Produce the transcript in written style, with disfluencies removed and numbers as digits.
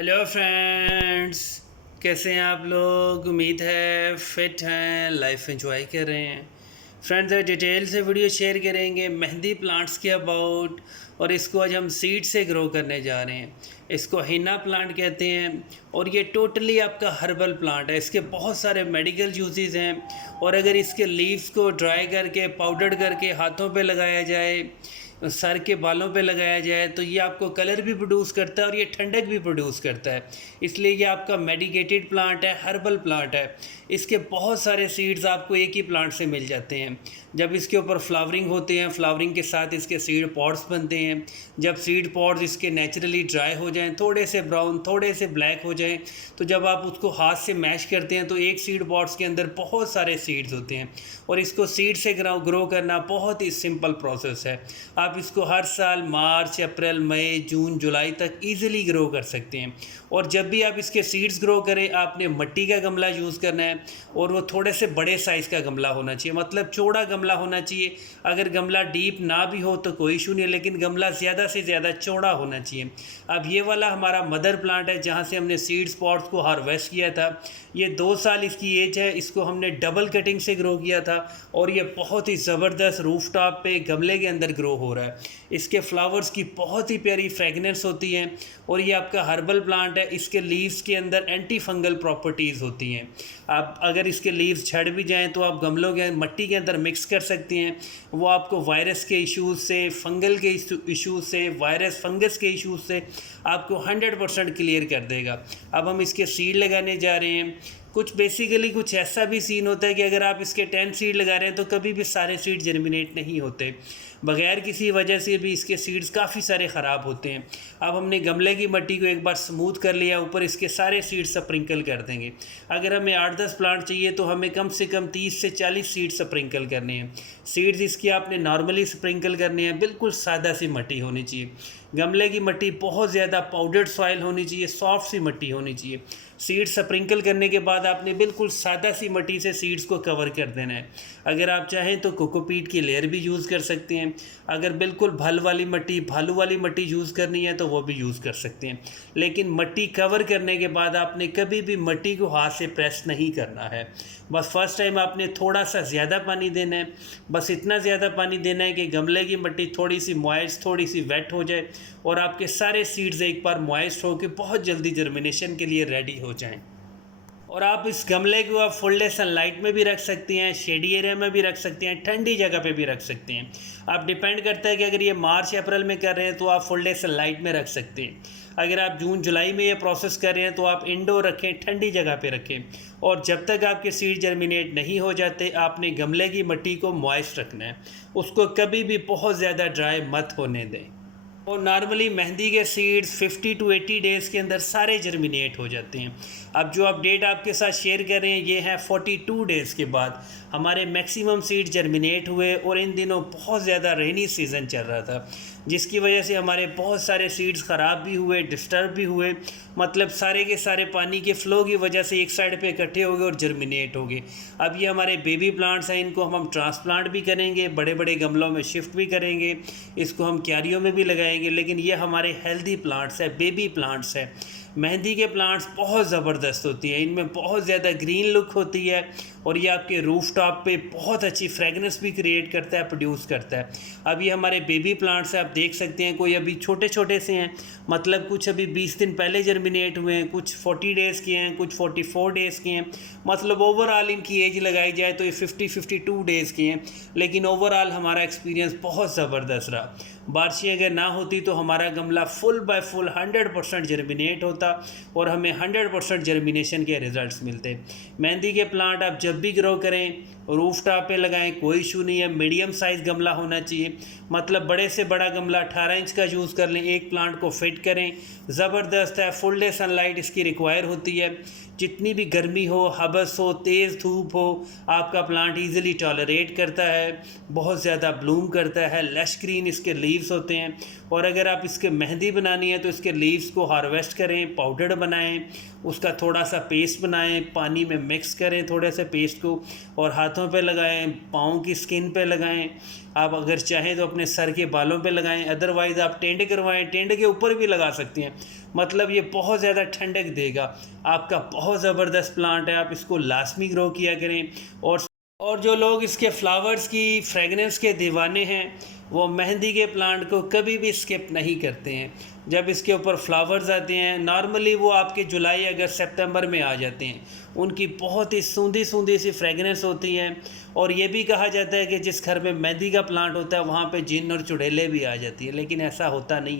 Hello friends, कैसे हैं आप लोग। उम्मीद है फिट हैं, लाइफ एंजॉय कर रहे हैं। फ्रेंड्स, डिटेल से वीडियो शेयर करेंगे मेहंदी प्लांट्स के अबाउट, और इसको आज हम सीड से ग्रो करने जा रहे हैं। इसको हिना प्लांट कहते हैं और ये टोटली आपका हर्बल प्लांट है। इसके बहुत सारे मेडिकल यूजेस हैं, और अगर इसके लीव्स को ड्राई करके पाउडर करके हाथों पे लगाया जाए, सर के बालों पे लगाया जाए, तो ये आपको कलर भी प्रोड्यूस करता है और ये ठंडक भी प्रोड्यूस करता है। इसलिए ये आपका मेडिकेटेड प्लांट है, हर्बल प्लांट है। इसके बहुत सारे सीड्स आपको एक ही प्लांट से मिल जाते हैं। जब इसके ऊपर फ्लावरिंग होते हैं, फ्लावरिंग के साथ इसके सीड पॉड्स बनते हैं। जब सीड पॉड्स इसके नेचुरली ड्राई हो जाएं, थोड़े से ब्राउन थोड़े से ब्लैक हो जाएं, तो जब आप उसको हाथ से मैश करते हैं तो एक सीड पॉड्स के अंदर बहुत सारे सीड्स होते हैं। और इसको सीड से ग्रो करना बहुत ही सिंपल प्रोसेस है। आप इसको हर साल मार्च, अप्रैल, मई, जून, जुलाई तक ईजिली ग्रो कर सकते हैं। और जब भी आप इसके सीड्स ग्रो करें, आपने मिट्टी का गमला यूज़ करना है, और वो थोड़े से बड़े साइज़ का गमला होना चाहिए, मतलब चौड़ा गमला होना चाहिए। अगर गमला डीप ना भी हो तो कोई इशू नहीं, लेकिन गमला ज़्यादा से ज़्यादा चौड़ा होना चाहिए। अब ये वाला हमारा मदर प्लांट है जहाँ से हमने सीड्स पॉट्स को हार्वेस्ट किया था। ये 2 साल इसकी एज है। इसको हमने डबल कटिंग से ग्रो किया था, और ये बहुत ही ज़बरदस्त रूफ टॉप पे गमले के अंदर ग्रो हो रहा है। इसके फ्लावर्स की बहुत ही प्यारी फ्रेगनेंस होती है, और ये आपका हर्बल प्लांट है। इसके लीव्स के अंदर एंटी फंगल प्रॉपर्टीज़ होती हैं। आप अगर इसके लीव्स झड़ भी जाएं तो आप गमलों के मिट्टी के अंदर मिक्स कर सकती हैं। वो आपको वायरस के इश्यूज़ से, फंगल के इश्यूज़ से, वायरस फंगस के इश्यूज़ से आपको 100% क्लियर कर देगा। अब हम इसके सीड लगाने जा रहे हैं। कुछ बेसिकली कुछ ऐसा भी सीन होता है कि अगर आप इसके 10 सीड लगा रहे हैं तो कभी भी सारे सीड जर्मिनेट नहीं होते। बगैर किसी वजह से भी इसके सीड्स काफ़ी सारे ख़राब होते हैं। अब हमने गमले की मिट्टी को एक बार स्मूथ कर लिया, ऊपर इसके सारे सीड्स स्प्रिंकल कर देंगे। अगर हमें 8-10 प्लांट चाहिए तो हमें कम से कम 30 से 40 सीड्स स्प्रिंकल करने हैं। सीड्स इसकी आपने नॉर्मली स्प्रिंकल करने हैं, बिल्कुल सादा सी मिट्टी होनी चाहिए। गमले की मिट्टी बहुत ज़्यादा पाउडर्ड सॉइल होनी चाहिए, सॉफ्ट सी मिट्टी होनी चाहिए। सीड्स स्प्रिंकल करने के बाद आपने बिल्कुल सादा सी मिट्टी से सीड्स को कवर कर देना है। अगर आप चाहें तो कोकोपीट की लेयर भी यूज़ कर सकते हैं। अगर बिल्कुल भालू वाली मिट्टी यूज़ करनी है तो वो भी यूज़ कर सकते हैं। लेकिन मिट्टी कवर करने के बाद आपने कभी भी मिट्टी को हाथ से प्रेस नहीं करना है। बस फर्स्ट टाइम आपने थोड़ा सा ज़्यादा पानी देना है। बस इतना ज़्यादा पानी देना है कि गमले की मिट्टी थोड़ी सी मॉइस्ट, थोड़ी सी वेट हो जाए, और आपके सारे सीड्स एक बार मॉइस्ट होकर बहुत जल्दी जर्मिनेशन के लिए रेडी हो जाएं। और आप इस गमले को आप फुल डे सनलाइट में भी रख सकती हैं, शेडी एरिया में भी रख सकती हैं, ठंडी जगह पे भी रख सकते हैं। आप डिपेंड करता है कि अगर ये मार्च अप्रैल में कर रहे हैं तो आप फुल डे सनलाइट में रख सकते हैं। अगर आप जून जुलाई में ये प्रोसेस कर रहे हैं तो आप इंडोर रखें, ठंडी जगह पे रखें। और जब तक आपके सीड जर्मिनेट नहीं हो जाते, आपने गमले की मिट्टी को मॉइस्ट रखना है। उसको कभी भी बहुत ज़्यादा ड्राई मत होने दें। और नॉर्मली मेहंदी के सीड्स 50 to 80 डेज़ के अंदर सारे जर्मिनेट हो जाते हैं। अब जो अपडेट आपके साथ शेयर कर रहे हैं ये है 42 डेज़ के बाद हमारे मैक्सिमम सीड जर्मिनेट हुए। और इन दिनों बहुत ज़्यादा रेनी सीज़न चल रहा था, जिसकी वजह से हमारे बहुत सारे सीड्स ख़राब भी हुए, डिस्टर्ब भी हुए। मतलब सारे के सारे पानी के फ़्लो की वजह से एक साइड पे इकट्ठे हो गए और जर्मिनेट हो गए। अब ये हमारे बेबी प्लांट्स हैं, इनको हम ट्रांसप्लांट भी करेंगे, बड़े बड़े गमलों में शिफ्ट भी करेंगे, इसको हम क्यारियों में भी लगाएंगे। लेकिन ये हमारे हेल्दी प्लांट्स है, बेबी प्लांट्स है। मेहंदी के प्लांट्स बहुत ज़बरदस्त होती हैं, इनमें बहुत ज़्यादा ग्रीन लुक होती है, और ये आपके रूफ टॉप पे बहुत अच्छी फ्रेगनेंस भी क्रिएट करता है, प्रोड्यूस करता है। अब ये हमारे बेबी प्लांट्स हैं, आप देख सकते हैं कोई अभी छोटे छोटे से हैं, मतलब कुछ अभी 20 दिन पहले जर्मिनेट हुए हैं, कुछ 40 डेज़ के हैं, कुछ 44 डेज़ के हैं। मतलब ओवरऑल इनकी एज लगाई जाए तो ये 50-52 डेज़ के हैं। लेकिन ओवरऑल हमारा एक्सपीरियंस बहुत ज़बरदस्त रहा। बारिशें अगर ना होती तो हमारा गमला फुल बाय फुल 100% जर्मिनेट होता, और हमें 100% जर्मिनेशन के रिजल्ट्स मिलते। मेहंदी के प्लांट आप जब भी ग्रो करें रूफ टॉप पे लगाएं, कोई इशू नहीं है। मीडियम साइज़ गमला होना चाहिए, मतलब बड़े से बड़ा गमला 18 इंच का यूज़ कर लें, एक प्लांट को फिट करें। ज़बरदस्त है, फुल डे सनलाइट इसकी रिक्वायर होती है। जितनी भी गर्मी हो, हबस हो, तेज़ धूप हो, आपका प्लांट इजीली टॉलरेट करता है, बहुत ज़्यादा ब्लूम करता है। लश ग्रीन इसके लीव्स होते हैं। और अगर आप इसके मेहंदी बनानी है तो इसके लीव्स को हार्वेस्ट करें, पाउडर बनाएं, उसका थोड़ा सा पेस्ट बनाएं, पानी में मिक्स करें थोड़े से पेस्ट को, और हाथों हाथों पे लगाएं, पाँव की स्किन पे लगाएं। आप अगर चाहें तो अपने सर के बालों पे लगाएं, अदरवाइज़ आप टेंड करवाएं, टेंड के ऊपर भी लगा सकती हैं। मतलब ये बहुत ज़्यादा ठंडक देगा। आपका बहुत ज़बरदस्त प्लांट है, आप इसको लाजमी ग्रो किया करें। और जो लोग इसके फ्लावर्स की फ्रेगनेंस के दीवाने हैं वो मेहंदी के प्लांट को कभी भी स्किप नहीं करते हैं। जब इसके ऊपर फ्लावर्स आते हैं नॉर्मली वो आपके जुलाई अगस्त सितंबर में आ जाते हैं। उनकी बहुत ही सूंधी सूंधी सी फ्रेगनेंस होती है। और ये भी कहा जाता है कि जिस घर में मेहंदी का प्लांट होता है वहाँ पे जिन्न और चुड़ैलें भी आ जाती है, लेकिन ऐसा होता नहीं है।